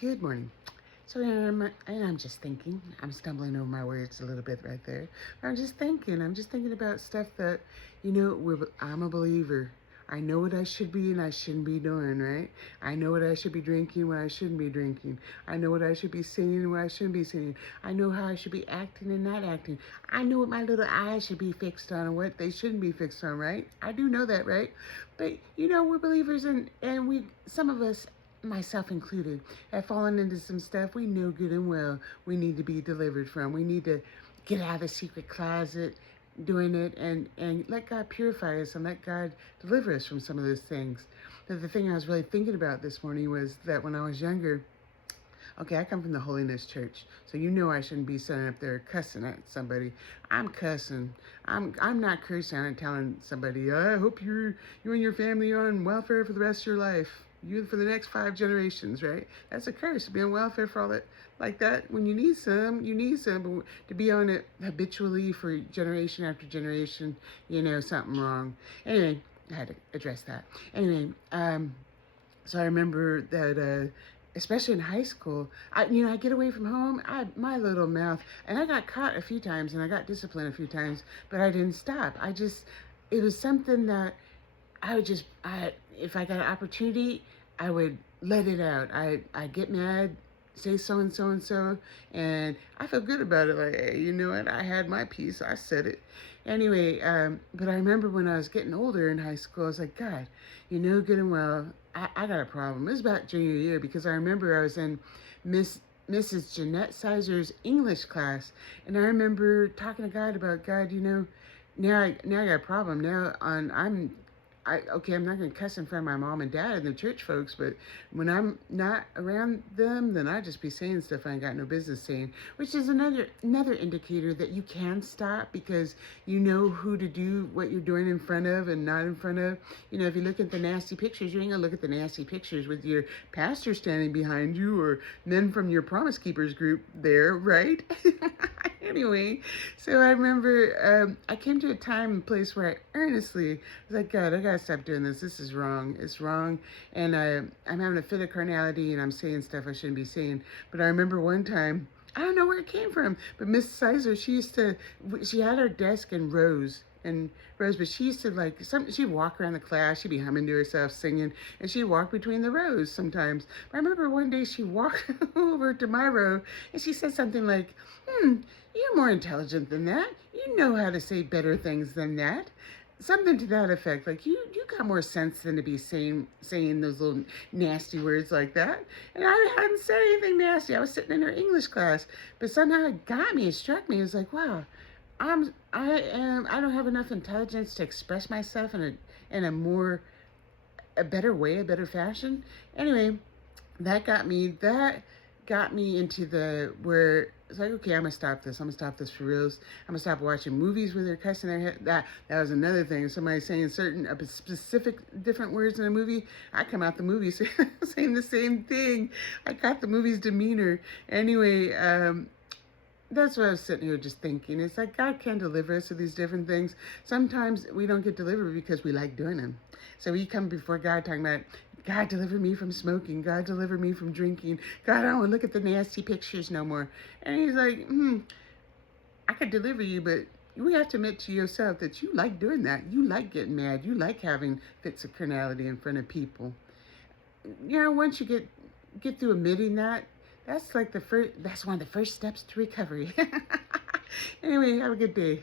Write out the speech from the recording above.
Good morning. So I'm just thinking. I'm stumbling over my words a little bit right there. I'm just thinking. I'm just thinking about stuff that, I'm a believer. I know what I should be and I shouldn't be doing, right? I know what I should be drinking, what I shouldn't be drinking. I know what I should be saying and what I shouldn't be saying. I know how I should be acting and not acting. I know what my little eyes should be fixed on and what they shouldn't be fixed on, right? I do know that, right? But we're believers and some of us, myself included, have fallen into some stuff we know good and well we need to be delivered from. We need to get out of the secret closet doing it and let God purify us and let God deliver us from some of those things. But the thing I was really thinking about this morning was that when I was younger, okay, I come from the Holiness Church, so I shouldn't be sitting up there cussing at somebody. I'm cussing. I'm not cursing and telling somebody, I hope you and your family are on welfare for the rest of your life. You for the next 5 generations, right? That's a curse to be on welfare for all that like that. When you need some, but to be on it habitually for generation after generation, something wrong. Anyway, I had to address that. Anyway, so I remember that, especially in high school, I get away from home, my little mouth, and I got caught a few times, and I got disciplined a few times, but I didn't stop. It was something that if I got an opportunity, I would let it out. I get mad, say so and so and so, and I feel good about it. Like, hey, you know what? I had my piece. I said it. Anyway, but I remember when I was getting older in high school, I was like, God, you know good and well, I got a problem. It was about junior year because I remember I was in Mrs. Jeanette Sizer's English class, and I remember talking to God about, God, now I got a problem. I'm not going to cuss in front of my mom and dad and the church folks, but when I'm not around them, then I just be saying stuff I ain't got no business saying, which is another indicator that you can stop because you know who to do what you're doing in front of and not in front of. If you look at the nasty pictures, you ain't going to look at the nasty pictures with your pastor standing behind you or men from your Promise Keepers group there, right? Anyway, so I remember I came to a time and place where I earnestly was like, God, I gotta stop doing this. This is wrong. It's wrong. And I'm having a fit of carnality and I'm saying stuff I shouldn't be saying. But I remember one time, I don't know where it came from, but Miss Sizer, she had her desk in rows. And Rose, but she used to she'd walk around the class, she'd be humming to herself, singing, and she'd walk between the rows sometimes. But I remember one day she walked over to my row and she said something like, you're more intelligent than that. You know how to say better things than that. Something to that effect. Like you got more sense than to be saying those little nasty words like that. And I hadn't said anything nasty. I was sitting in her English class, but somehow it got me. It struck me. It was like, wow, I don't have enough intelligence to express myself a better way, a better fashion. Anyway, that got me into the where it's like, okay, I'm gonna stop this. I'm gonna stop this for reals. I'm gonna stop watching movies where they're cussing their head. That was another thing. Somebody saying specific different words in a movie. I come out the movie saying the same thing. I got the movie's demeanor. Anyway, that's what I was sitting here just thinking. It's like God can deliver us of these different things. Sometimes we don't get delivered because we like doing them. So we come before God talking about, God, deliver me from smoking. God, deliver me from drinking. God, I don't want to look at the nasty pictures no more. And he's like, I could deliver you, but you have to admit to yourself that you like doing that. You like getting mad. You like having fits of carnality in front of people. Once you get through admitting that, that's one of the first steps to recovery. Anyway, have a good day.